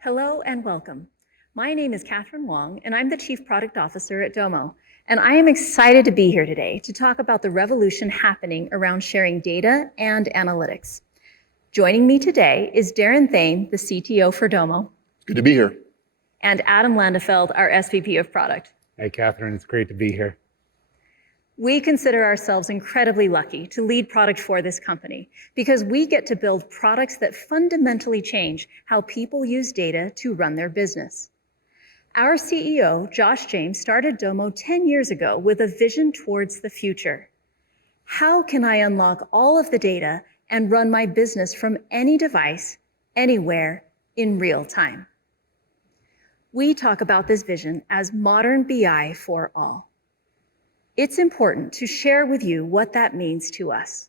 Hello and welcome. My name is Catherine Wong, and I'm the Chief Product Officer at Domo. And I am excited to be here today to talk about the revolution happening around sharing data and analytics. Joining me today is Darren Thane, the CTO for Domo. Good to be here. And Adam Landefeld, our SVP of Product. Hey, Catherine, it's great to be here. We consider ourselves incredibly lucky to lead product for this company because we get to build products that fundamentally change how people use data to run their business. Our CEO, Josh James, started Domo 10 years ago with a vision towards the future. How can I unlock all of the data and run my business from any device, anywhere, in real time? We talk about this vision as modern BI for all. It's important to share with you what that means to us.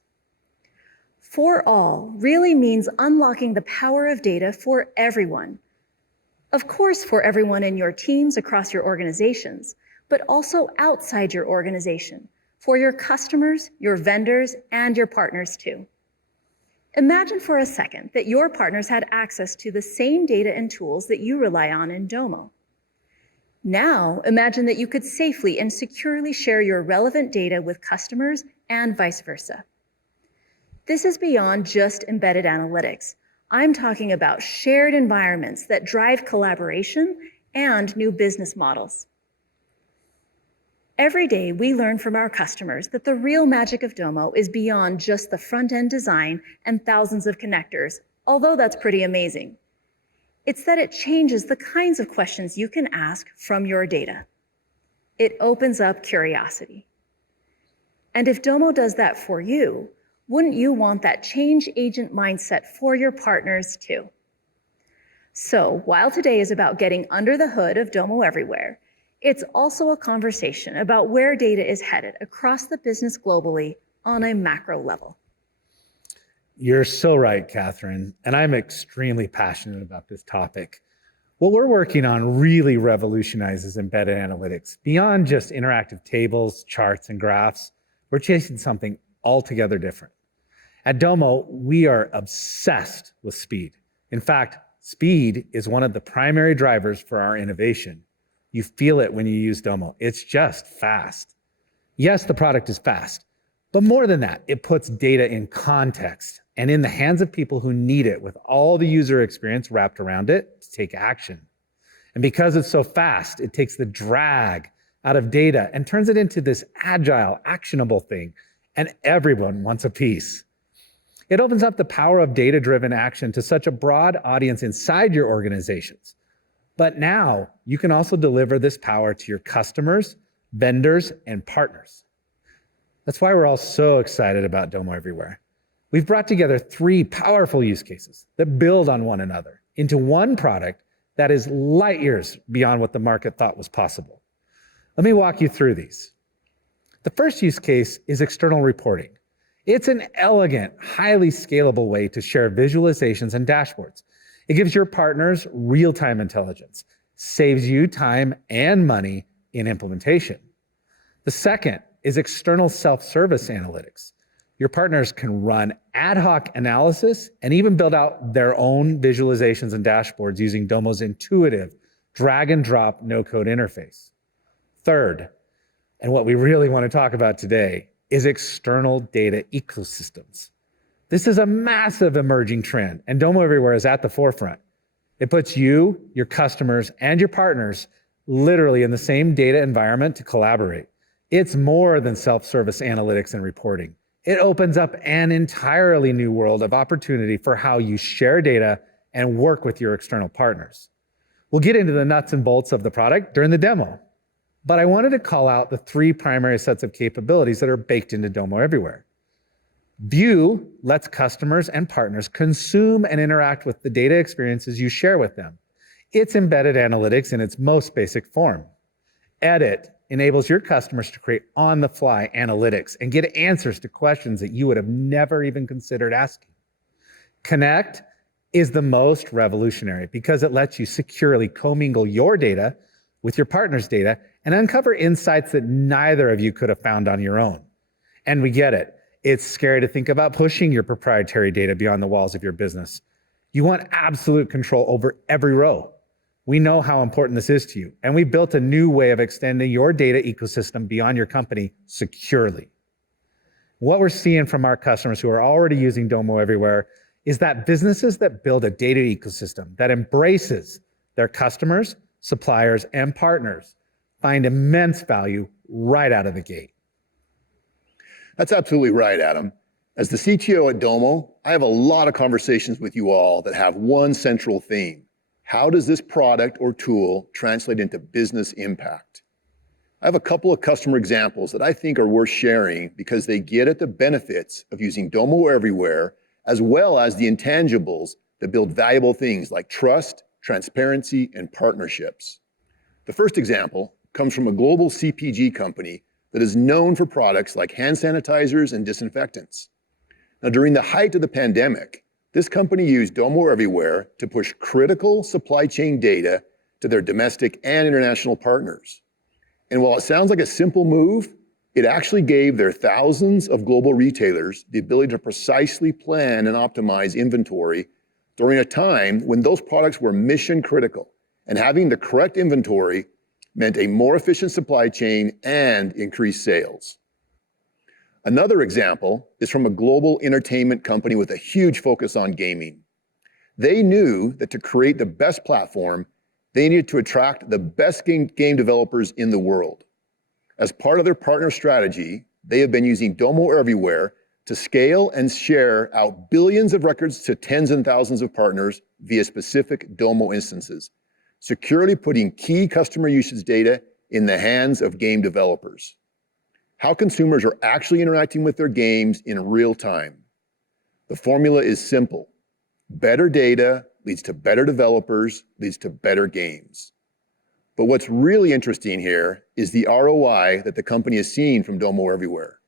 For all really means unlocking the power of data for everyone. Of course, for everyone in your teams across your organizations, but also outside your organization, for your customers, your vendors, and your partners too. Imagine for a second that your partners had access to the same data and tools that you rely on in Domo. Now, imagine that you could safely and securely share your relevant data with customers and vice versa. This is beyond just embedded analytics. I'm talking about shared environments that drive collaboration and new business models. Every day, we learn from our customers that the real magic of Domo is beyond just the front-end design and thousands of connectors, although that's pretty amazing. It's that it changes the kinds of questions you can ask from your data. It opens up curiosity. And if Domo does that for you, wouldn't you want that change agent mindset for your partners too? So while today is about getting under the hood of Domo Everywhere, it's also a conversation about where data is headed across the business globally on a macro level. You're so right, Catherine, and I'm extremely passionate about this topic. What we're working on really revolutionizes embedded analytics. Beyond just interactive tables, charts, and graphs, we're chasing something altogether different. At Domo, we are obsessed with speed. In fact, speed is one of the primary drivers for our innovation. You feel it when you use Domo. It's just fast. Yes, the product is fast, but more than that, it puts data in context and in the hands of people who need it with all the user experience wrapped around it to take action. And because it's so fast, it takes the drag out of data and turns it into this agile, actionable thing, and everyone wants a piece. It opens up the power of data-driven action to such a broad audience inside your organizations. But now you can also deliver this power to your customers, vendors, and partners. That's why we're all so excited about Domo Everywhere. We've brought together 3 powerful use cases that build on one another into one product that is light years beyond what the market thought was possible. Let me walk you through these. The first use case is external reporting. It's an elegant, highly scalable way to share visualizations and dashboards. It gives your partners real-time intelligence, saves you time and money in implementation. The second is external self-service analytics. Your partners can run ad hoc analysis and even build out their own visualizations and dashboards using Domo's intuitive drag and drop no-code interface. Third, and what we really want to talk about today, is external data ecosystems. This is a massive emerging trend, and Domo Everywhere is at the forefront. It puts you, your customers, and your partners literally in the same data environment to collaborate. It's more than self-service analytics and reporting. It opens up an entirely new world of opportunity for how you share data and work with your external partners. We'll get into the nuts and bolts of the product during the demo, but I wanted to call out the 3 primary sets of capabilities that are baked into Domo Everywhere. View lets customers and partners consume and interact with the data experiences you share with them. It's embedded analytics in its most basic form. Edit enables your customers to create on-the-fly analytics and get answers to questions that you would have never even considered asking. Connect is the most revolutionary because it lets you securely commingle your data with your partner's data and uncover insights that neither of you could have found on your own. And we get it. It's scary to think about pushing your proprietary data beyond the walls of your business. You want absolute control over every row. We know how important this is to you, and we built a new way of extending your data ecosystem beyond your company securely. What we're seeing from our customers who are already using Domo Everywhere is that businesses that build a data ecosystem that embraces their customers, suppliers, and partners find immense value right out of the gate. That's absolutely right, Adam. As the CTO at Domo, I have a lot of conversations with you all that have one central theme. How does this product or tool translate into business impact? I have a couple of customer examples that I think are worth sharing because they get at the benefits of using Domo Everywhere, as well as the intangibles that build valuable things like trust, transparency, and partnerships. The first example comes from a global CPG company that is known for products like hand sanitizers and disinfectants. Now, during the height of the pandemic, this company used Domo Everywhere to push critical supply chain data to their domestic and international partners. And while it sounds like a simple move, it actually gave their thousands of global retailers the ability to precisely plan and optimize inventory during a time when those products were mission critical, and having the correct inventory meant a more efficient supply chain and increased sales. Another example is from a global entertainment company with a huge focus on gaming. They knew that to create the best platform, they needed to attract the best game developers in the world. As part of their partner strategy, they have been using Domo Everywhere to scale and share out billions of records to tens and thousands of partners via specific Domo instances, securely putting key customer usage data in the hands of game developers. How consumers are actually interacting with their games in real time. The formula is simple. Better data leads to better developers, leads to better games. But what's really interesting here is the ROI that the company is seeing from Domo Everywhere.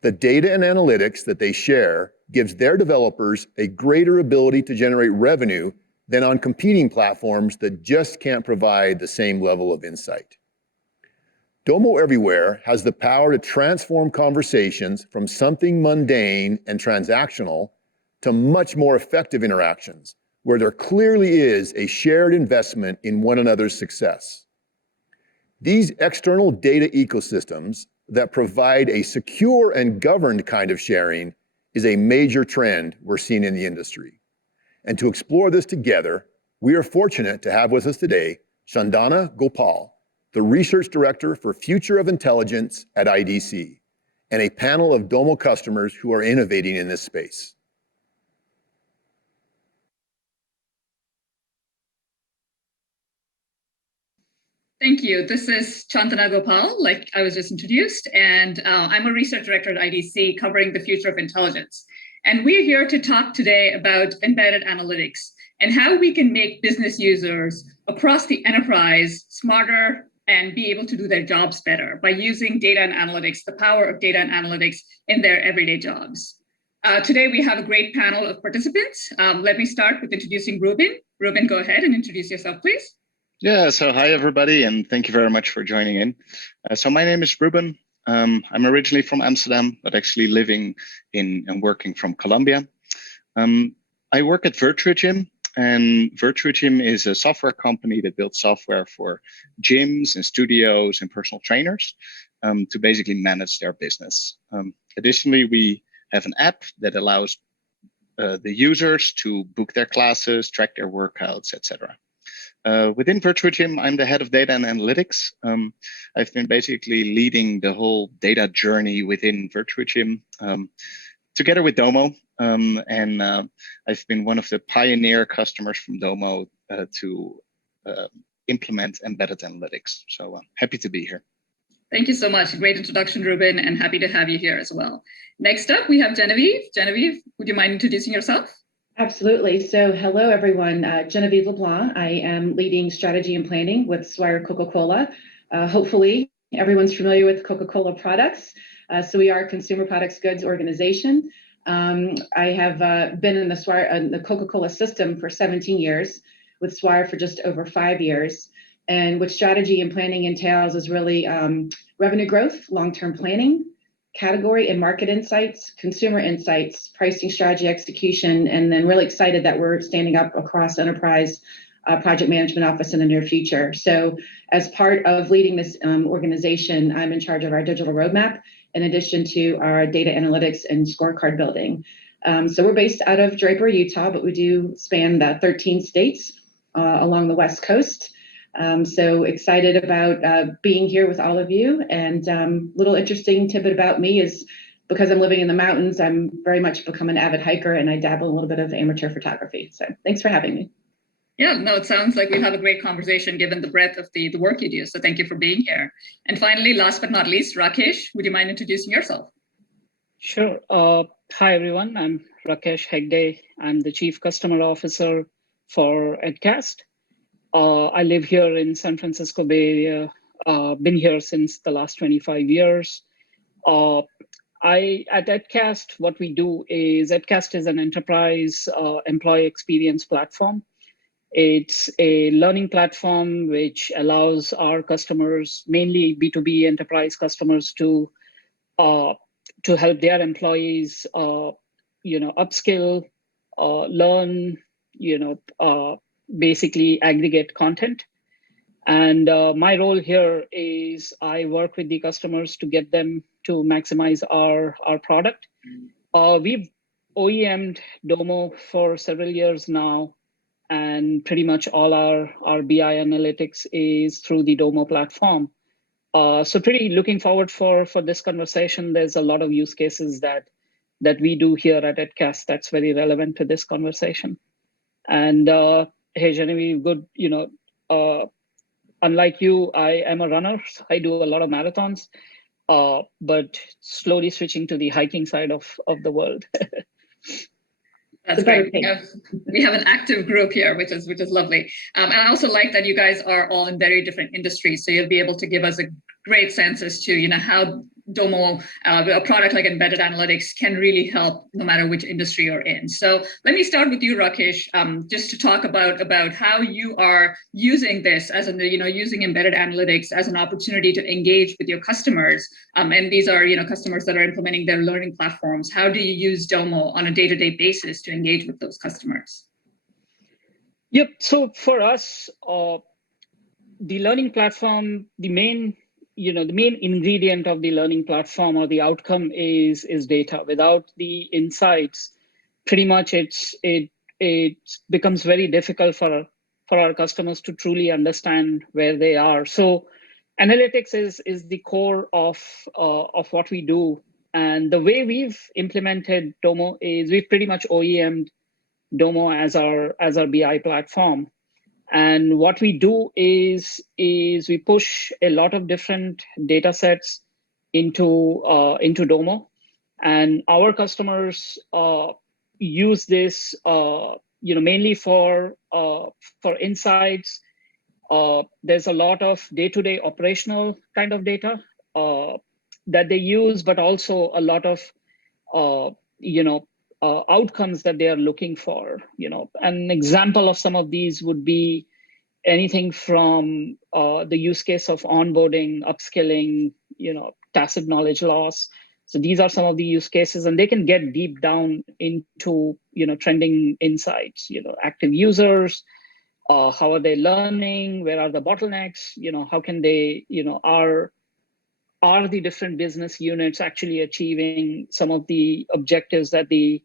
The data and analytics that they share gives their developers a greater ability to generate revenue than on competing platforms that just can't provide the same level of insight. Domo Everywhere has the power to transform conversations from something mundane and transactional to much more effective interactions, where there clearly is a shared investment in one another's success. These external data ecosystems that provide a secure and governed kind of sharing is a major trend we're seeing in the industry. And to explore this together, we are fortunate to have with us today Chandana Gopal, the Research Director for Future of Intelligence at IDC, and a panel of Domo customers who are innovating in this space. Thank you. This is Chandana Gopal, like I was just introduced, and I'm a research director at IDC covering the future of intelligence. And we're here to talk today about embedded analytics and how we can make business users across the enterprise smarter and be able to do their jobs better by using data and analytics, the power of data and analytics in their everyday jobs. Today, we have a great panel of participants. Let me start with introducing Ruben. Ruben, go ahead and introduce yourself, please. Yeah, so hi, everybody, and thank you very much for joining in. So my name is Ruben. I'm originally from Amsterdam, but actually living in and working from Colombia. I work at VirtuaGym, and VirtuaGym is a software company that builds software for gyms and studios and personal trainers to basically manage their business. Additionally, we have an app that allows the users to book their classes, track their workouts, etc. Within VirtuaGym, I'm the head of data and analytics. I've been basically leading the whole data journey within VirtuaGym together with Domo. And I've been one of the pioneer customers from Domo to implement embedded analytics. So happy to be here. Thank you so much. Great introduction, Ruben, and happy to have you here as well. Next up, we have Genevieve. Genevieve, would you mind introducing yourself? Absolutely. So hello, everyone. Genevieve LeBlanc. I am leading strategy and planning with Swire Coca-Cola. Hopefully, everyone's familiar with Coca-Cola products. So we are a consumer products goods organization. I have been in the Coca-Cola system for 17 years, with Swire for just over 5 years. And what strategy and planning entails is really revenue growth, long-term planning, category and market insights, consumer insights, pricing strategy execution, and then really excited that we're standing up across enterprise project management office in the near future. So as part of leading this organization, I'm in charge of our digital roadmap, in addition to our data analytics and scorecard building. So we're based out of Draper, Utah, but we do span the 13 states along the West Coast. So excited about being here with all of you. And little interesting tidbit about me is because I'm living in the mountains, I'm very much become an avid hiker, and I dabble in a little bit of amateur photography. So thanks for having me. Yeah, no, it sounds like we'll have a great conversation given the breadth of the work you do. So thank you for being here. And finally, last but not least, Rakesh, would you mind introducing yourself? Sure. Hi, everyone. I'm Rakesh Hegde. I'm the Chief Customer Officer for Edcast. I live here in San Francisco Bay Area. Been here since the last 25 years. At Edcast, what we do is Edcast is an enterprise employee experience platform. It's a learning platform which allows our customers, mainly B2B enterprise customers, to help their employees, upskill, learn, basically aggregate content. And my role here is I work with the customers to get them to maximize our product. We've OEM'd Domo for several years now, and pretty much all our BI analytics is through the Domo platform. So pretty looking forward for this conversation. There's a lot of use cases that we do here at Edcast that's very relevant to this conversation. And hey, Genevieve, good, unlike you, I am a runner. So I do a lot of marathons, but slowly switching to the hiking side of the world. That's great. We have an active group here, which is lovely. And I also like that you guys are all in very different industries. So you'll be able to give us a great sense as to how Domo, a product like embedded analytics, can really help no matter which industry you're in. So let me start with you, Rakesh, just to talk about how you are using this as using embedded analytics as an opportunity to engage with your customers. And these are customers that are implementing their learning platforms. How do you use Domo on a day-to-day basis to engage with those customers? Yep. So for us, the learning platform, the main ingredient of the learning platform or the outcome is data. Without the insights, pretty much it becomes very difficult for our customers to truly understand where they are. So analytics is the core of what we do. And the way we've implemented Domo is we've pretty much OEM'd Domo as our BI platform. And what we do is we push a lot of different data sets into Domo, and our customers use this mainly for insights. There's a lot of day-to-day operational kind of data that they use, but also a lot of outcomes that they are looking for. An example of some of these would be anything from the use case of onboarding, upskilling, tacit knowledge loss. So these are some of the use cases, and they can get deep down into trending insights. Active users, how are they learning? Where are the bottlenecks? How can they? Are the different business units actually achieving some of the objectives that the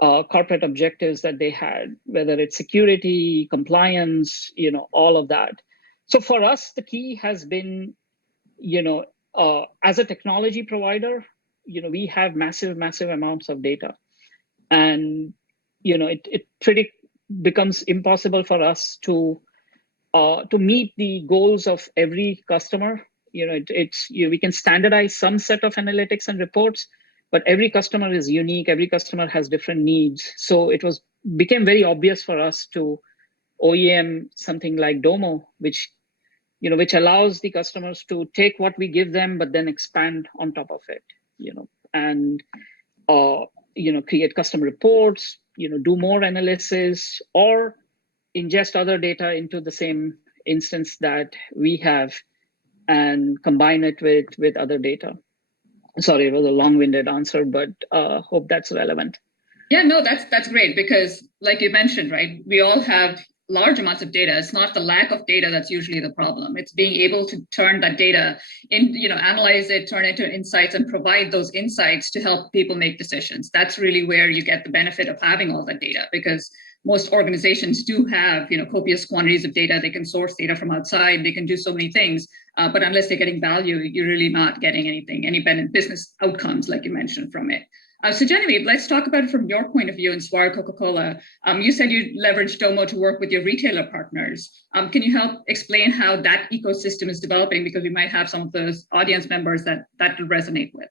corporate objectives that they had, whether it's security, compliance, all of that. So for us, the key has been, as a technology provider, we have massive amounts of data, and it pretty becomes impossible for us to meet the goals of every customer We can standardize some set of analytics and reports, but every customer is unique. Every customer has different needs. So it became very obvious for us to OEM something like Domo, which allows the customers to take what we give them, but then expand on top of it, and create custom reports, do more analysis, or ingest other data into the same instance that we have and combine it with other data. Sorry, it was a long-winded answer, but hope that's relevant. Yeah, no, that's great, because like you mentioned, right, we all have large amounts of data. It's not the lack of data that's usually the problem. It's being able to turn that data in, analyze it, turn it into insights, and provide those insights to help people make decisions. That's really where you get the benefit of having all that data, because most organizations do have, copious quantities of data. They can source data from outside. They can do so many things, but unless they're getting value, you're really not getting anything, any business outcomes, like you mentioned, from it. So Genevieve, let's talk about it from your point of view in Swire Coca-Cola. You said you leveraged Domo to work with your retailer partners. Can you help explain how that ecosystem is developing? Because we might have some of those audience members that will resonate with.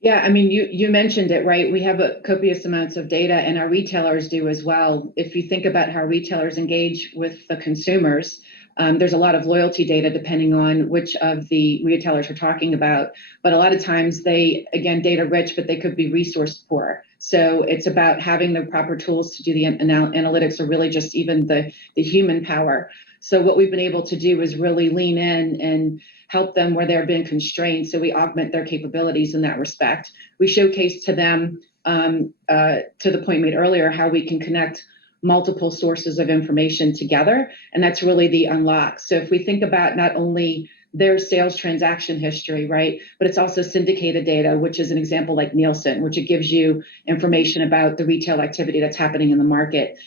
Yeah, I mean, you mentioned it, right? We have copious amounts of data, and our retailers do as well. If you think about how retailers engage with the consumers, there's a lot of loyalty data depending on which of the retailers we're talking about. But a lot of times they, again, data rich, but they could be resource poor. So it's about having the proper tools to do the analytics, or really just even the human power. So what we've been able to do is really lean in and help them where they're being constrained. So we augment their capabilities in that respect. We showcase to them, to the point made earlier, how we can connect multiple sources of information together. And that's really the unlock. So if we think about not only their sales transaction history, right, but it's also syndicated data, which is an example like Nielsen, which it gives you information about the retail activity that's happening in the market.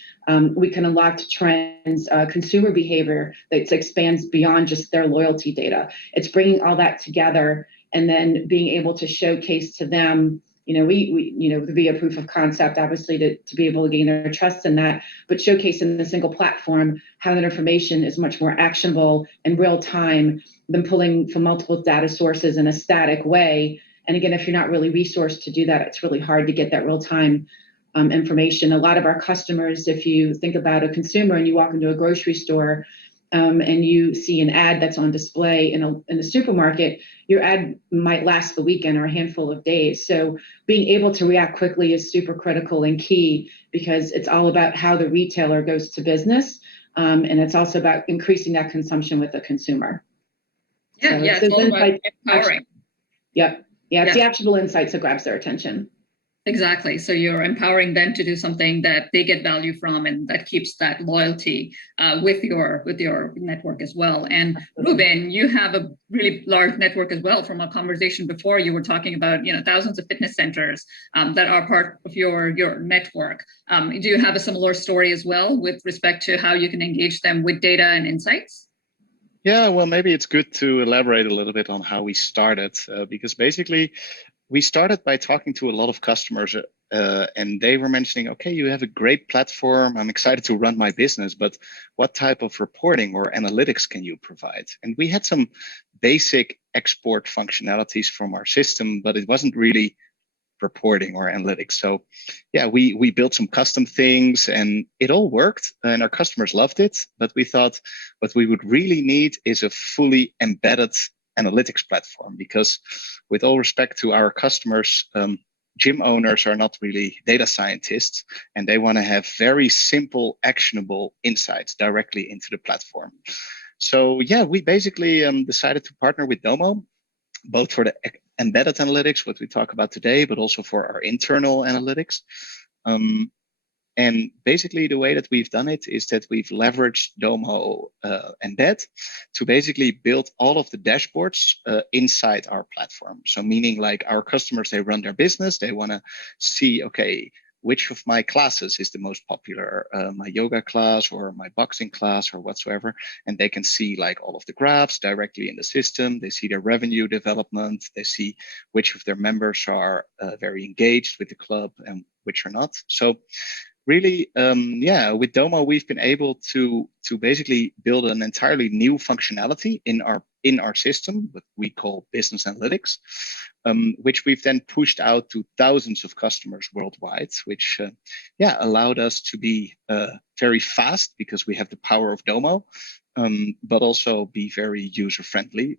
We can unlock trends, consumer behavior that expands beyond just their loyalty data. It's bringing all that together and then being able to showcase to them, we via proof of concept, obviously, to be able to gain their trust in that, but showcase in a single platform how that information is much more actionable in real time than pulling from multiple data sources in a static way. And again, if you're not really resourced to do that, it's really hard to get that real time information. A lot of our customers, if you think about a consumer and you walk into a grocery store and you see an ad that's on display in a supermarket, your ad might last the weekend or a handful of days. So being able to react quickly is super critical and key, because it's all about how the retailer goes to business. And it's also about increasing that consumption with the consumer. Yeah, so it's all about empowering. Yep. Yeah, it's the actionable insights that grabs their attention. Exactly. So you're empowering them to do something that they get value from, and that keeps that loyalty with your network as well. And Ruben, you have a really large network as well. From a conversation before, you were talking about thousands of fitness centers that are part of your network. Do you have a similar story as well with respect to how you can engage them with data and insights? Yeah, well, maybe it's good to elaborate a little bit on how we started, because basically we started by talking to a lot of customers and they were mentioning, okay, you have a great platform. I'm excited to run my business, but what type of reporting or analytics can you provide? And we had some basic export functionalities from our system, but it wasn't really reporting or analytics. So yeah, we built some custom things and it all worked and our customers loved it. But we thought what we would really need is a fully embedded analytics platform, because with all respect to our customers, gym owners are not really data scientists, and they want to have very simple, actionable insights directly into the platform. So yeah, we basically decided to partner with Domo, both for the embedded analytics, what we talk about today, but also for our internal analytics. And basically the way that we've done it is that we've leveraged Domo Embed to basically build all of the dashboards inside our platform. So meaning like our customers, they run their business, they want to see, okay, which of my classes is the most popular, my yoga class or my boxing class or whatsoever. And they can see like all of the graphs directly in the system. They see their revenue development. They see which of their members are very engaged with the club and which are not. So really, yeah, with Domo, we've been able to basically build an entirely new functionality in our in our system, what we call business analytics, which we've then pushed out to thousands of customers worldwide, which allowed us to be very fast because we have the power of Domo, but also be very user-friendly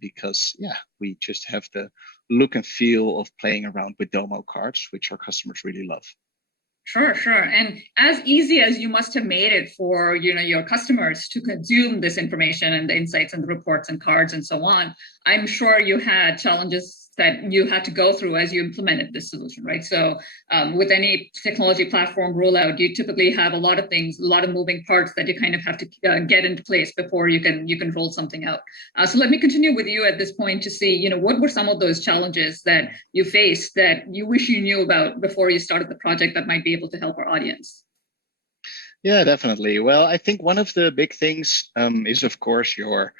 because we just have the look and feel of playing around with Domo cards, which our customers really love. Sure, sure. And as easy as you must have made it for your customers to consume this information and the insights and the reports and cards and so on, I'm sure you had challenges that you had to go through as you implemented this solution, right? So with any technology platform rollout, you typically have a lot of things, a lot of moving parts that you kind of have to get into place before you can roll something out. So let me continue with you at this point to see, what were some of those challenges that you faced that you wish you knew about before you started the project that might be able to help our audience? Yeah, definitely. Well, I think one of the big things is, of course, your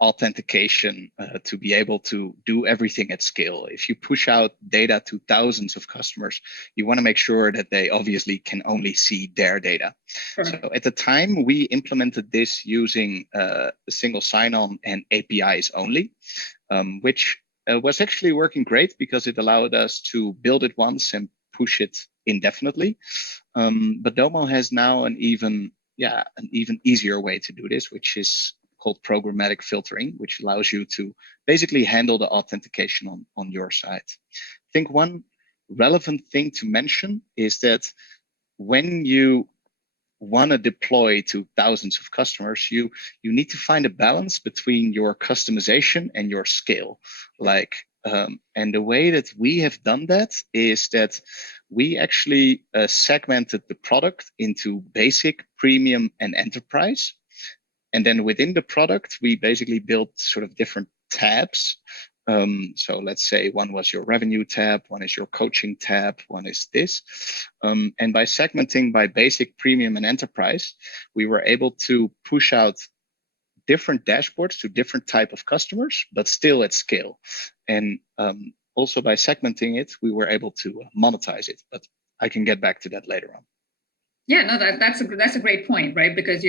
authentication to be able to do everything at scale. If you push out data to thousands of customers, you want to make sure that they obviously can only see their data. Sure. So at the time, we implemented this using a single sign-on and APIs only, which was actually working great because it allowed us to build it once and push it indefinitely. But Domo has now an even easier way to do this, which is called programmatic filtering, which allows you to basically handle the authentication on your side. I think one relevant thing to mention is that when you want to deploy to thousands of customers, you need to find a balance between your customization and your scale. And the way that we have done that is that we actually segmented the product into basic, premium, and enterprise. And then within the product, we basically built sort of different tabs. So let's say one was your revenue tab, one is your coaching tab, one is this. And by segmenting by basic, premium, and enterprise, we were able to push out different dashboards to different type of customers, but still at scale. And also by segmenting it, we were able to monetize it. But I can get back to that later on. Yeah, no, that's a great point, right? Because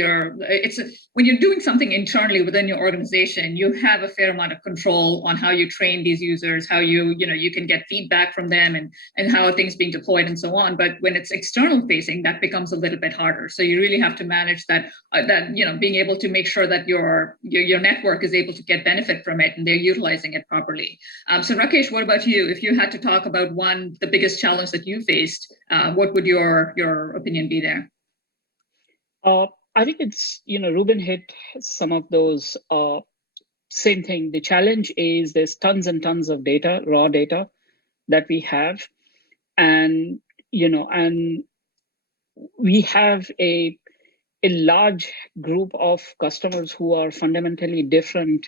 when you're doing something internally within your organization, you have a fair amount of control on how you train these users, how you can get feedback from them and how things being deployed and so on. But when it's external facing, that becomes a little bit harder. So you really have to manage that being able to make sure that your network is able to get benefit from it and they're utilizing it properly. So Rakesh, what about you? If you had to talk about the biggest challenge that you faced, what would your opinion be there? I think it's, Ruben hit some of those same thing. The challenge is there's tons and tons of data, raw data that we have. And, and we have a large group of customers who are fundamentally different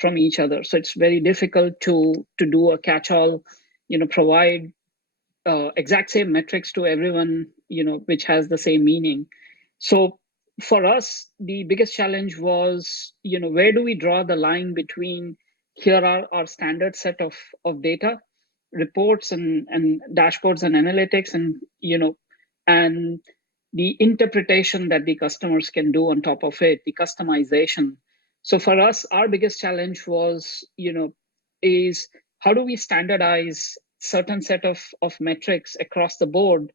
from each other. So it's very difficult to do a catch-all, provide exact same metrics to everyone, which has the same meaning. So for us, the biggest challenge was, where do we draw the line between here are our standard set of data, reports and dashboards and analytics and, and the interpretation that the customers can do on top of it, the customization. So for us, our biggest challenge was, is how do we standardize certain set of metrics across the board,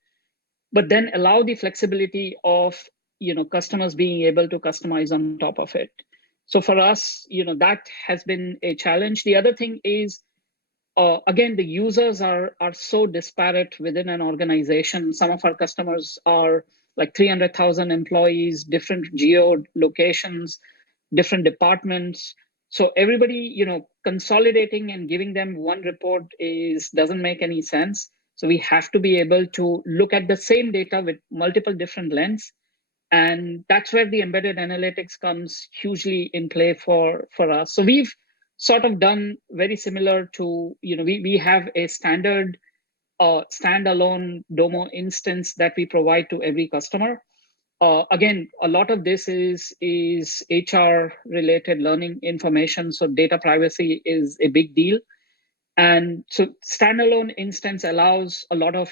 but then allow the flexibility of customers being able to customize on top of it. So for us, that has been a challenge. The other thing is, again, the users are so disparate within an organization. Some of our customers are like 300,000 employees, different geo locations, different departments. So everybody, consolidating and giving them one report doesn't make any sense. So we have to be able to look at the same data with multiple different lenses. And that's where the embedded analytics comes hugely in play for us. So we've sort of done very similar to, we have a standard standalone Domo instance that we provide to every customer. Again, a lot of this is HR related learning information. So data privacy is a big deal. And so standalone instance allows a lot of,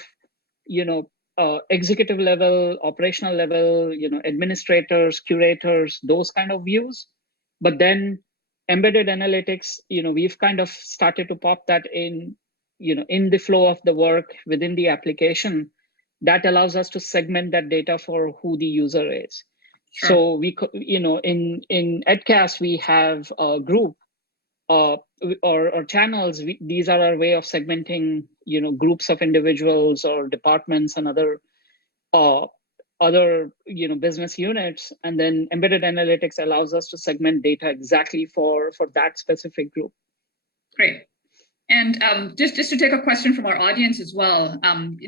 executive level, operational level, administrators, curators, those kind of views. But then embedded analytics, we've kind of started to pop that in, in the flow of the work within the application. That allows us to segment that data for who the user is. Sure. So in EdCast, we have a group or channels. These are our way of segmenting, groups of individuals or departments and other business units. And then embedded analytics allows us to segment data exactly for that specific group. Great. And just to take a question from our audience as well,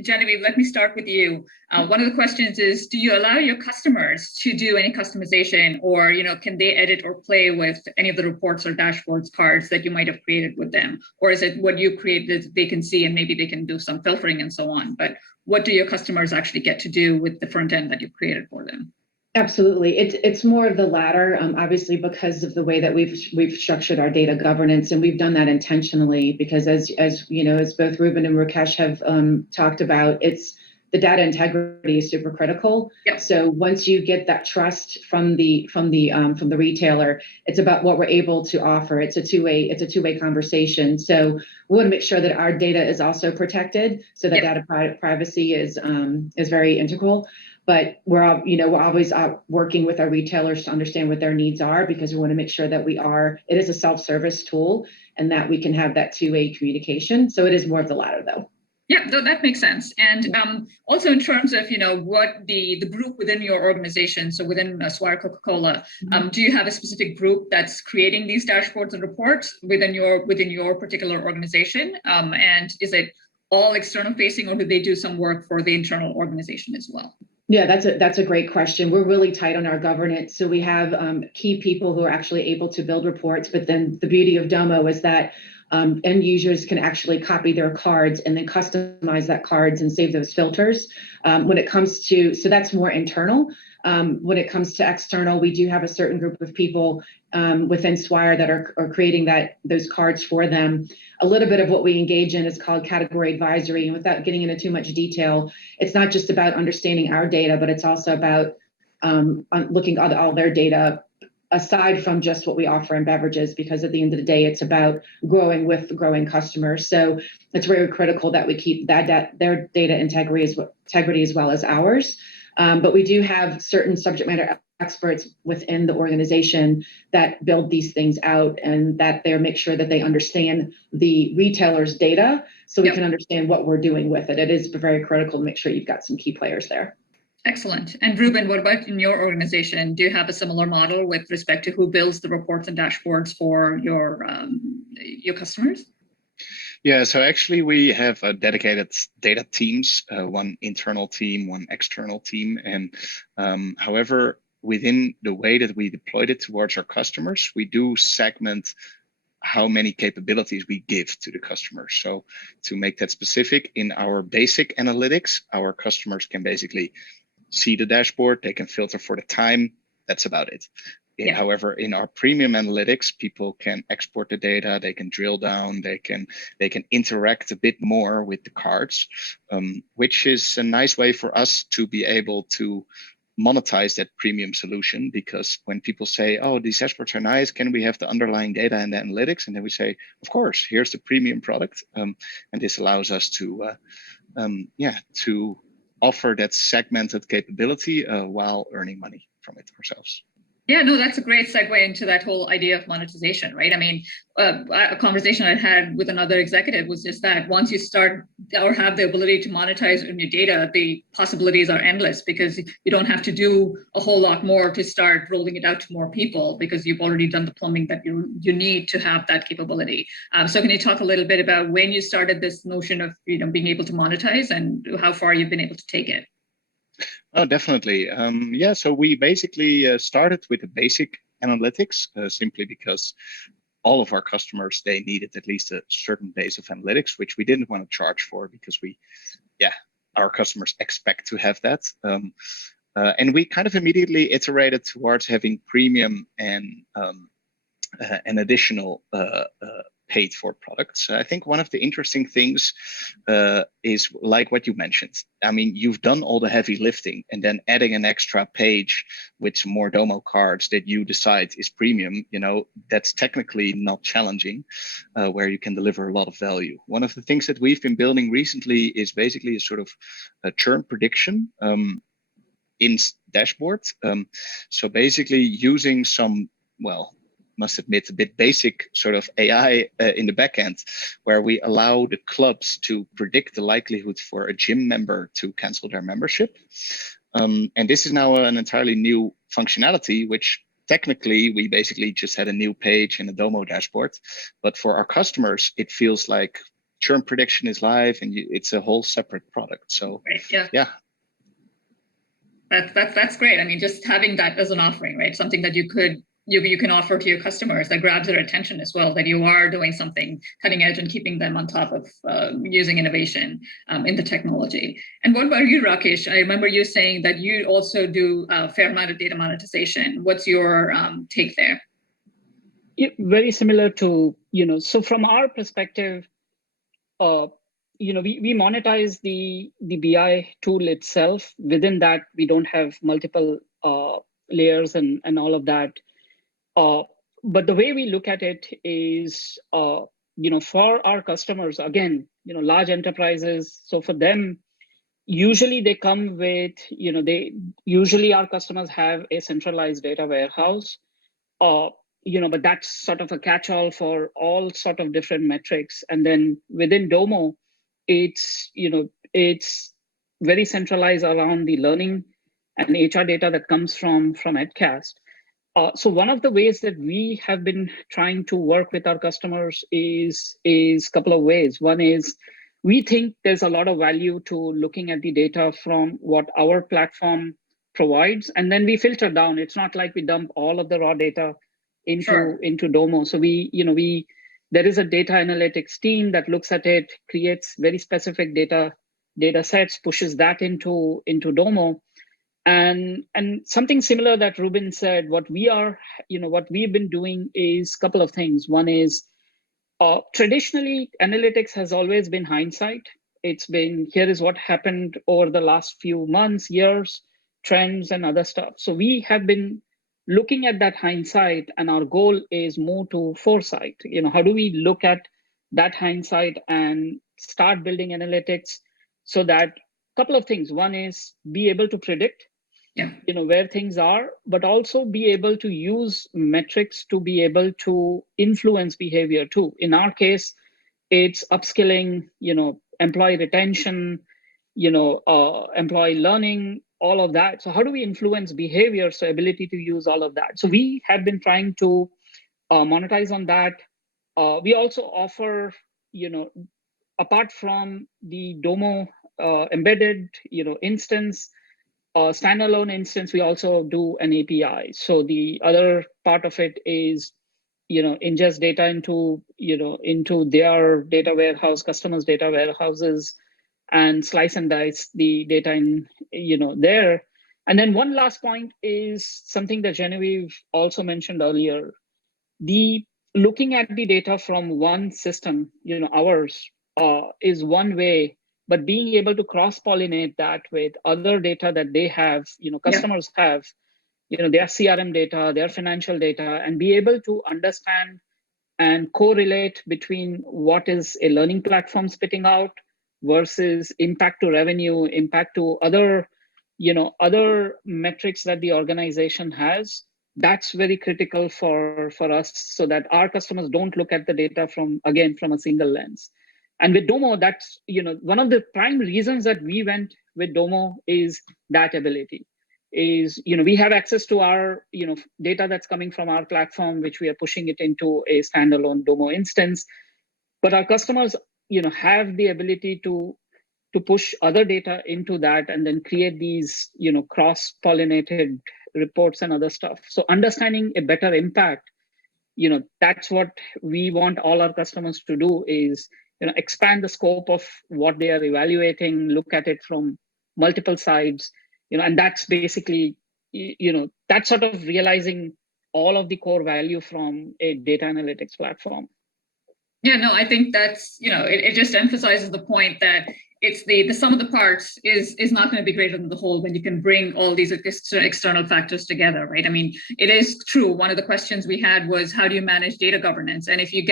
Genevieve, let me start with you. One of the questions is, do you allow your customers to do any customization, or can they edit or play with any of the reports or dashboards cards that you might have created with them? Or is it what you created they can see and maybe they can do some filtering and so on? But what do your customers actually get to do with the front end that you've created for them? Absolutely. It's more of the latter, obviously, because of the way that we've structured our data governance, and we've done that intentionally because as both Ruben and Rakesh have talked about, it's the data integrity is super critical. Yep. So once you get that trust from the retailer, it's about what we're able to offer. It's a two-way conversation. So we want to make sure that our data is also protected, so that Yep. data privacy is very integral. But we're always working with our retailers to understand what their needs are, because we want to make sure that it is a self-service tool and that we can have that two-way communication. So it is more of the latter, though. Yeah, that makes sense. And also in terms of, what the group within your organization, so within Swire Coca-Cola, do you have a specific group that's creating these dashboards and reports within your particular organization? And is it all external facing, or do they do some work for the internal organization as well? Yeah, that's a great question. We're really tight on our governance. So we have key people who are actually able to build reports. But then the beauty of Domo is that end users can actually copy their cards and then customize that cards and save those filters. So that's more internal. When it comes to external, we do have a certain group of people within Swire that are creating those cards for them. A little bit of what we engage in is called category advisory. And without getting into too much detail, it's not just about understanding our data, but it's also about looking at all their data aside from just what we offer in beverages, because at the end of the day, it's about growing with growing customers. So it's very critical that we keep their data integrity as well as ours. But we do have certain subject matter experts within the organization that build these things out, and that they make sure that they understand the retailer's data, so we can understand what we're doing with it. It is very critical to make sure you've got some key players there. Excellent. And Ruben, what about in your organization? Do you have a similar model with respect to who builds the reports and dashboards for your customers? Yeah, so actually we have dedicated data teams, one internal team, one external team. And however, within the way that we deployed it towards our customers, we do segment how many capabilities we give to the customers. So to make that specific, in our basic analytics, our customers can basically see the dashboard, they can filter for the time, that's about it. Yeah. However, in our premium analytics, people can export the data, they can drill down, they can interact a bit more with the cards, which is a nice way for us to be able to monetize that premium solution. Because when people say, oh, these dashboards are nice, can we have the underlying data and the analytics? And then we say, of course, here's the premium product. And this allows us to offer that segmented capability while earning money from it ourselves. Yeah, no, that's a great segue into that whole idea of monetization, right? I mean, a conversation I had with another executive was just that once you start or have the ability to monetize on your data, the possibilities are endless, because you don't have to do a whole lot more to start rolling it out to more people, because you've already done the plumbing that you need to have that capability. So can you talk a little bit about when you started this notion of being able to monetize, and how far you've been able to take it? Oh, definitely. So we basically started with the basic analytics, simply because all of our customers, they needed at least a certain base of analytics, which we didn't want to charge for, because our customers expect to have that. And we kind of immediately iterated towards having premium and an additional paid for products. I think one of the interesting things is like what you mentioned. I mean, you've done all the heavy lifting, and then adding an extra page with some more Domo cards that you decide is premium, that's technically not challenging, where you can deliver a lot of value. One of the things that we've been building recently is basically a sort of a churn prediction in dashboards. So basically using some, well, must admit, a bit basic sort of AI in the backend, where we allow the clubs to predict the likelihood for a gym member to cancel their membership. And this is now an entirely new functionality, which technically we basically just had a new page in the Domo dashboard. But for our customers, it feels like churn prediction is live and it's a whole separate product. So right, yeah. That's great. I mean, just having that as an offering, right? Something that you can offer to your customers that grabs their attention as well, that you are doing something cutting edge and keeping them on top of using innovation in the technology. And what about you, Rakesh? I remember you saying that you also do a fair amount of data monetization. What's your take there? Very similar to, so from our perspective, we monetize the BI tool itself. Within that, we don't have multiple layers and all of that. But the way we look at it is, for our customers, again, large enterprises. So for them, usually they come with, usually our customers have a centralized data warehouse. But that's sort of a catch-all for all sort of different metrics. And then within Domo, it's very centralized around the learning and HR data that comes from Edcast. So one of the ways that we have been trying to work with our customers is a couple of ways. One is we think there's a lot of value to looking at the data from what our platform provides, and then we filter down. It's not like we dump all of the raw data into Domo. So there is a data analytics team that looks at it, creates very specific data sets, pushes that into Domo. And something similar that Ruben said, what we've been doing is a couple of things. One is traditionally analytics has always been hindsight. It's been, here is what happened over the last few months, years, trends and other stuff. So we have been looking at that hindsight, and our goal is more to foresight. How do we look at that hindsight and start building analytics so that a couple of things. One is be able to predict where things are, but also be able to use metrics to be able to influence behavior too. In our case, it's upskilling, employee retention, employee learning, all of that. So how do we influence behavior? So ability to use all of that. So we have been trying to monetize on that. We also offer, apart from the Domo embedded, instance, standalone instance, we also do an API. So the other part of it is, ingest data into their data warehouse, customers' data warehouses, and slice and dice the data in, there. And then one last point is something that Genevieve also mentioned earlier. The looking at the data from one system, ours, is one way, but being able to cross-pollinate that with other data that they have, customers have, their CRM data, their financial data, and be able to understand and correlate between what is a learning platform spitting out versus impact to revenue, impact to other metrics that the organization has. That's very critical for us, so that our customers don't look at the data from a single lens. And with Domo, that's one of the prime reasons that we went with Domo is that ability. Is we have access to our data that's coming from our platform, which we are pushing it into a standalone Domo instance. But our customers have the ability to push other data into that and then create these cross-pollinated reports and other stuff. So understanding a better impact, that's what we want all our customers to do, is expand the scope of what they are evaluating, look at it from multiple sides, and that's basically that's sort of realizing all of the core value from a data analytics platform. Yeah, no, I think that's, it just emphasizes the point that it's the sum of the parts is not going to be greater than the whole when you can bring all these external factors together, right? I mean, it is true. One of the questions we had was, how do you manage data governance? And if you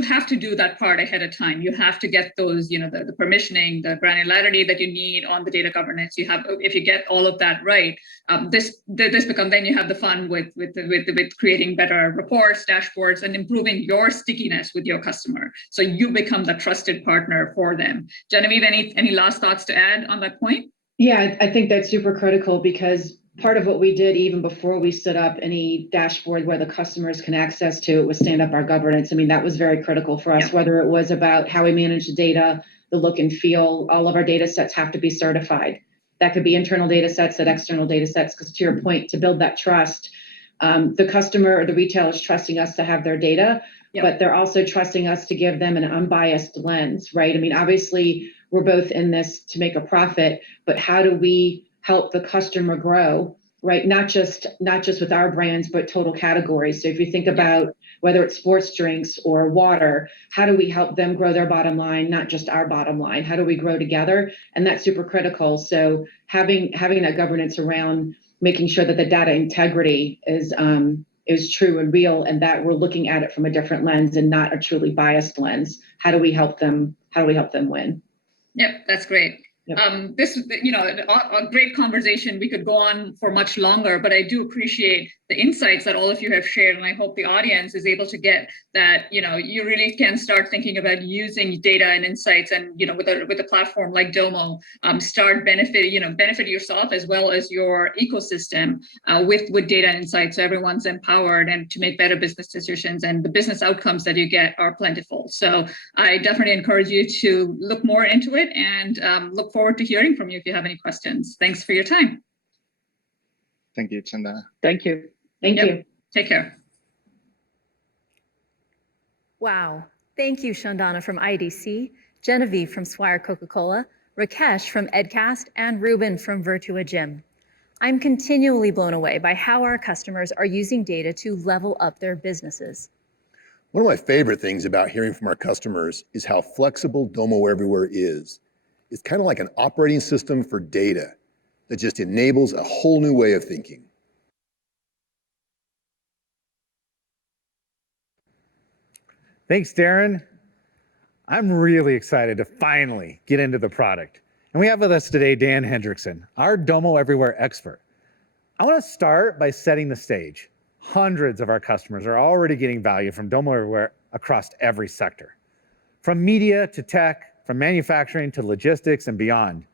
have to do that part ahead of time. You have to get those, the permissioning, the granularity that you need on the data governance. If you get all of that right, this becomes, then you have the fun with creating better reports, dashboards, and improving your stickiness with your customer. So you become the trusted partner for them. Genevieve, any last thoughts to add on that point? Yeah, I think that's super critical, because part of what we did even before we stood up any dashboard where the customers can access to it was stand up our governance. I mean, that was very critical for us, whether it was about how we manage the data, the look and feel. All of our data sets have to be certified. That could be internal data sets and external data sets, because to your point, to build that trust, the customer or the retailer is trusting us to have their data, but they're also trusting us to give them an unbiased lens, right? I mean, obviously, we're both in this to make a profit, but how do we help the customer grow, right? Not just with our brands, but total categories. So if you think about whether it's sports drinks or water, how do we help them grow their bottom line, not just our bottom line? How do we grow together? And that's super critical. So having that governance around making sure that the data integrity is true and real, and that we're looking at it from a different lens and not a truly biased lens. How do we help them win? Yep, that's great. This, a great conversation. We could go on for much longer, but I do appreciate the insights that all of you have shared, and I hope the audience is able to get that. You really can start thinking about using data and insights, and with a platform like Domo, start benefit yourself as well as your ecosystem with data and insights. So everyone's empowered and to make better business decisions, and the business outcomes that you get are plentiful. So I definitely encourage you to look more into it, and look forward to hearing from you if you have any questions. Thanks for your time. Thank you, Chanda. Thank you. Thank you. Take care. Wow. Thank you, Chandana from IDC, Genevieve from Swire Coca-Cola, Rakesh from Edcast, and Ruben from Virtua Gym. I'm continually blown away by how our customers are using data to level up their businesses. One of my favorite things about hearing from our customers is how flexible Domo Everywhere is. It's kind of like an operating system for data that just enables a whole new way of thinking. Thanks, Darren. I'm really excited to finally get into the product. And we have with us today Dan Hendrickson, our Domo Everywhere expert. I want to start by setting the stage. Hundreds of our customers are already getting value from Domo Everywhere across every sector, from media to tech, from manufacturing to logistics and beyond.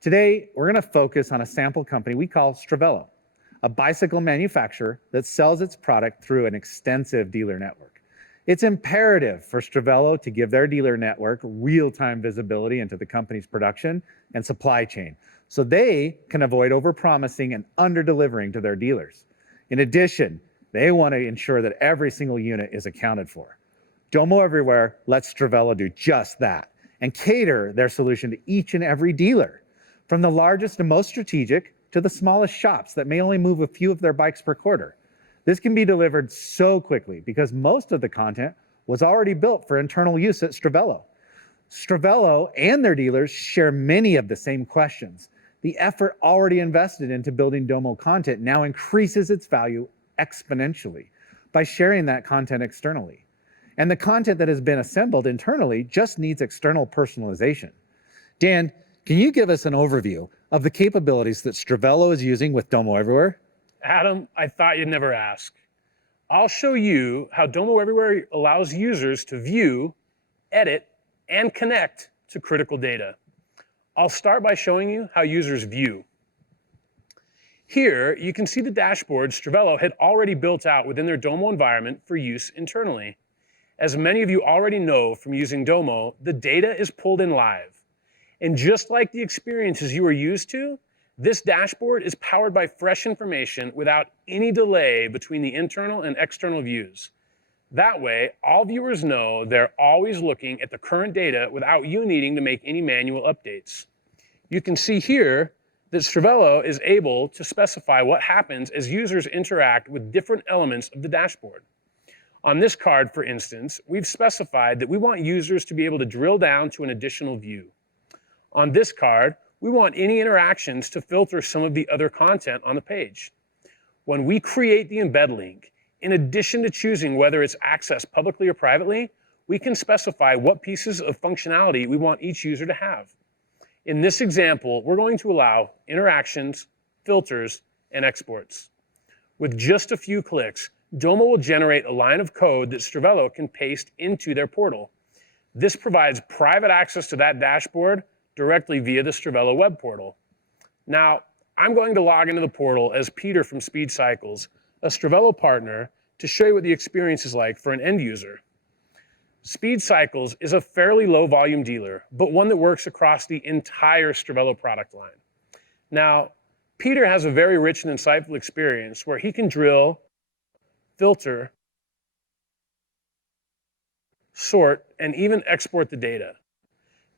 Today, we're going to focus on a sample company we call Stravello, a bicycle manufacturer that sells its product through an extensive dealer network. It's imperative for Stravello to give their dealer network real-time visibility into the company's production and supply chain, so they can avoid overpromising and under-delivering to their dealers. In addition, they want to ensure that every single unit is accounted for. Domo Everywhere lets Stravello do just that and cater their solution to each and every dealer, from the largest and most strategic to the smallest shops that may only move a few of their bikes per quarter. This can be delivered so quickly because most of the content was already built for internal use at Stravello. Stravello and their dealers share many of the same questions. The effort already invested into building Domo content now increases its value exponentially by sharing that content externally. And the content that has been assembled internally just needs external personalization. Dan, can you give us an overview of the capabilities that Stravello is using with Domo Everywhere? Adam, I thought you'd never ask. I'll show you how Domo Everywhere allows users to view, edit, and connect to critical data. I'll start by showing you how users view. Here, you can see the dashboard Stravello had already built out within their Domo environment for use internally. As many of you already know from using Domo, the data is pulled in live. And just like the experiences you are used to, this dashboard is powered by fresh information without any delay between the internal and external views. That way, all viewers know they're always looking at the current data without you needing to make any manual updates. You can see here that Stravello is able to specify what happens as users interact with different elements of the dashboard. On this card, for instance, we've specified that we want users to be able to drill down to an additional view. On this card, we want any interactions to filter some of the other content on the page. When we create the embed link, in addition to choosing whether it's accessed publicly or privately, we can specify what pieces of functionality we want each user to have. In this example, we're going to allow interactions, filters, and exports. With just a few clicks, Domo will generate a line of code that Stravello can paste into their portal. This provides private access to that dashboard directly via the Stravello web portal. Now, I'm going to log into the portal as Peter from Speed Cycles, a Stravello partner, to show you what the experience is like for an end user. Speed Cycles is a fairly low volume dealer, but one that works across the entire Stravello product line. Now, Peter has a very rich and insightful experience where he can drill, filter, sort, and even export the data.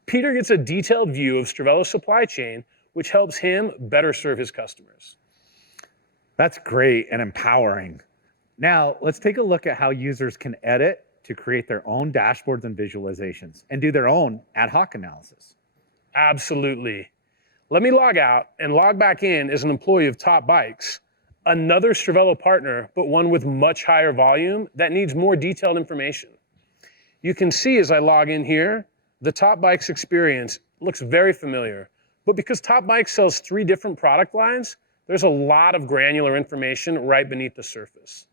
Peter gets a detailed view of Stravello's supply chain, which helps him better serve his customers. That's great and empowering. Now, let's take a look at how users can edit to create their own dashboards and visualizations and do their own ad hoc analysis. Absolutely. Let me log out and log back in as an employee of Top Bikes, another Stravello partner, but one with much higher volume that needs more detailed information. You can see as I log in here, the Top Bikes experience looks very familiar, but because Top Bikes sells 3 different product lines, there's a lot of granular information right beneath the surface.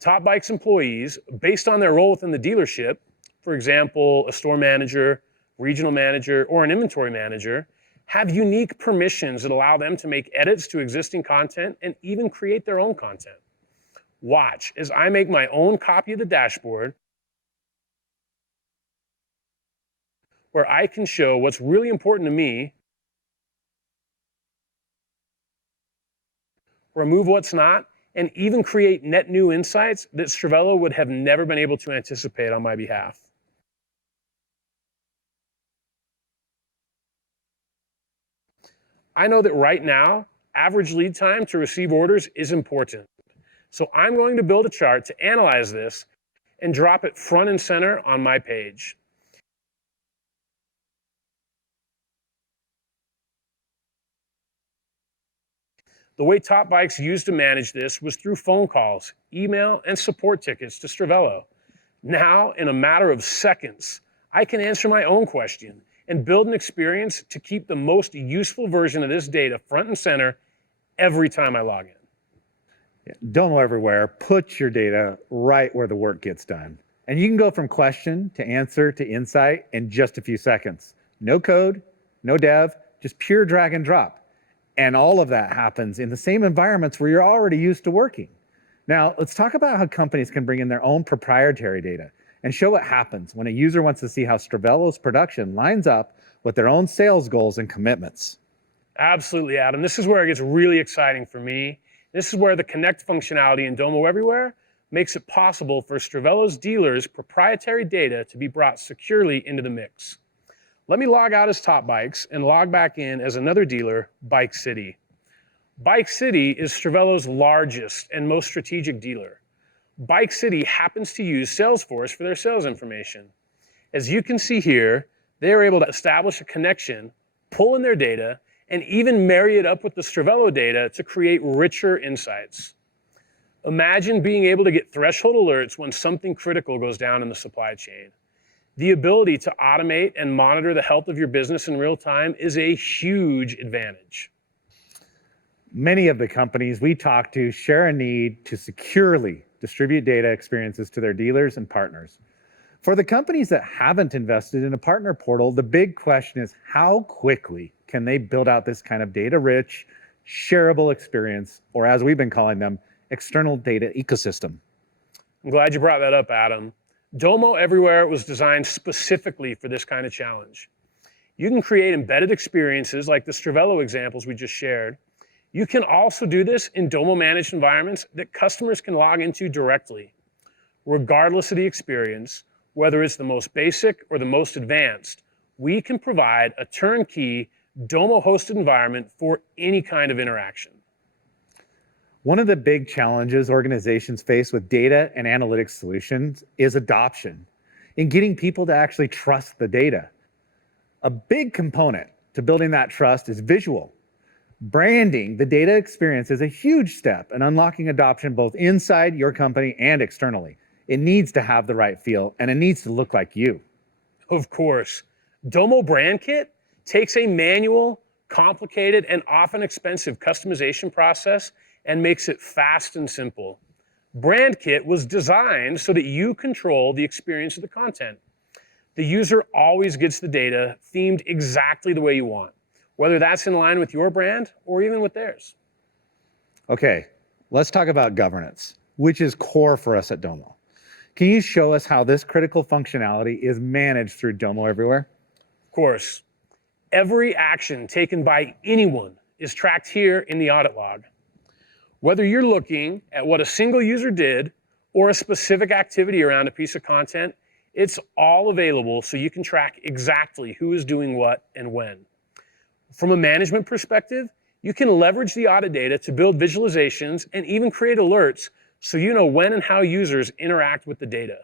Top Bikes employees, based on their role within the dealership, for example, a store manager, regional manager, or an inventory manager, have unique permissions that allow them to make edits to existing content and even create their own content. Watch as I make my own copy of the dashboard where I can show what's really important to me, remove what's not, and even create net new insights that Stravello would have never been able to anticipate on my behalf. I know that right now, average lead time to receive orders is important. So I'm going to build a chart to analyze this and drop it front and center on my page. The way Top Bikes used to manage this was through phone calls, email, and support tickets to Stravello. Now, in a matter of seconds, I can answer my own question and build an experience to keep the most useful version of this data front and center every time I log in. Domo Everywhere puts your data right where the work gets done. And you can go from question to answer to insight in just a few seconds. No code, no dev, just pure drag and drop. And all of that happens in the same environments where you're already used to working. Now, let's talk about how companies can bring in their own proprietary data and show what happens when a user wants to see how Stravello's production lines up with their own sales goals and commitments. Absolutely, Adam. This is where it gets really exciting for me. This is where the connect functionality in Domo Everywhere makes it possible for Stravello's dealers' proprietary data to be brought securely into the mix. Let me log out as Top Bikes and log back in as another dealer, Bike City. Bike City is Stravello's largest and most strategic dealer. Bike City happens to use Salesforce for their sales information. As you can see here, they are able to establish a connection, pull in their data, and even marry it up with the Stravello data to create richer insights. Imagine being able to get threshold alerts when something critical goes down in the supply chain. The ability to automate and monitor the health of your business in real time is a huge advantage. Many of the companies we talk to share a need to securely distribute data experiences to their dealers and partners. For the companies that haven't invested in a partner portal, the big question is how quickly can they build out this kind of data-rich, shareable experience, or as we've been calling them, external data ecosystem? I'm glad you brought that up, Adam. Domo Everywhere was designed specifically for this kind of challenge. You can create embedded experiences like the Stravello examples we just shared. You can also do this in Domo managed environments that customers can log into directly. Regardless of the experience, whether it's the most basic or the most advanced, we can provide a turnkey Domo hosted environment for any kind of interaction. One of the big challenges organizations face with data and analytics solutions is adoption, in getting people to actually trust the data. A big component to building that trust is visual. Branding the data experience is a huge step in unlocking adoption both inside your company and externally. It needs to have the right feel, and it needs to look like you. Of course. Domo Brand Kit takes a manual, complicated, and often expensive customization process and makes it fast and simple. Brand Kit was designed so that you control the experience of the content. The user always gets the data themed exactly the way you want, whether that's in line with your brand or even with theirs. Okay, let's talk about governance, which is core for us at Domo. Can you show us how this critical functionality is managed through Domo Everywhere? Of course. Every action taken by anyone is tracked here in the audit log. Whether you're looking at what a single user did or a specific activity around a piece of content, it's all available so you can track exactly who is doing what and when. From a management perspective, you can leverage the audit data to build visualizations and even create alerts so you know when and how users interact with the data.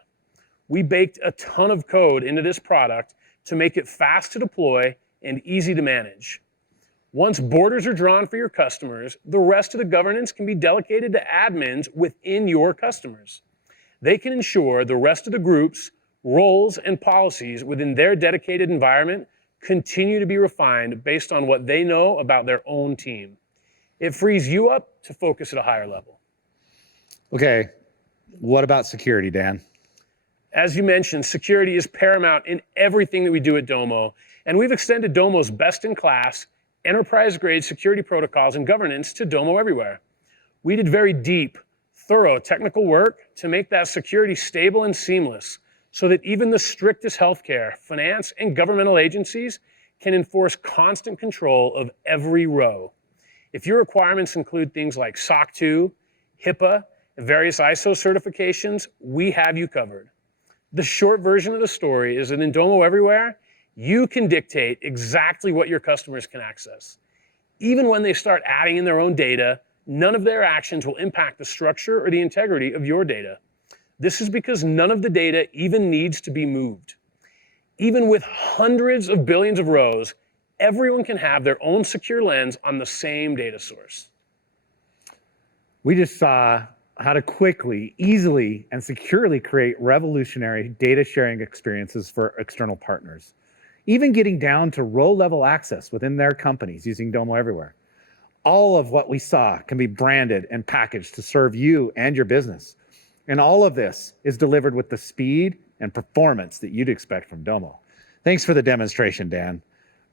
We baked a ton of code into this product to make it fast to deploy and easy to manage. Once borders are drawn for your customers, the rest of the governance can be delegated to admins within your customers. They can ensure the rest of the groups, roles, and policies within their dedicated environment continue to be refined based on what they know about their own team. It frees you up to focus at a higher level. Okay, what about security, Dan? As you mentioned, security is paramount in everything that we do at Domo, and we've extended Domo's best-in-class, enterprise-grade security protocols and governance to Domo Everywhere. We did very deep, thorough technical work to make that security stable and seamless so that even the strictest healthcare, finance, and governmental agencies can enforce constant control of every row. If your requirements include things like SOC 2, HIPAA, and various ISO certifications, we have you covered. The short version of the story is that in Domo Everywhere, you can dictate exactly what your customers can access. Even when they start adding in their own data, none of their actions will impact the structure or the integrity of your data. This is because none of the data even needs to be moved. Even with hundreds of billions of rows, everyone can have their own secure lens on the same data source. We just saw how to quickly, easily, and securely create revolutionary data sharing experiences for external partners, even getting down to row-level access within their companies using Domo Everywhere. All of what we saw can be branded and packaged to serve you and your business. And all of this is delivered with the speed and performance that you'd expect from Domo. Thanks for the demonstration, Dan.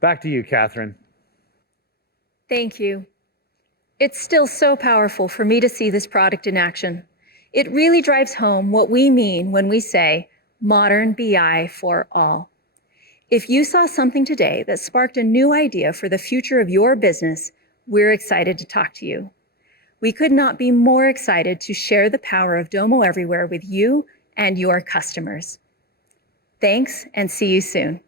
Back to you, Catherine. Thank you. It's still so powerful for me to see this product in action. It really drives home what we mean when we say modern BI for all. If you saw something today that sparked a new idea for the future of your business, we're excited to talk to you. We could not be more excited to share the power of Domo Everywhere with you and your customers. Thanks, and see you soon.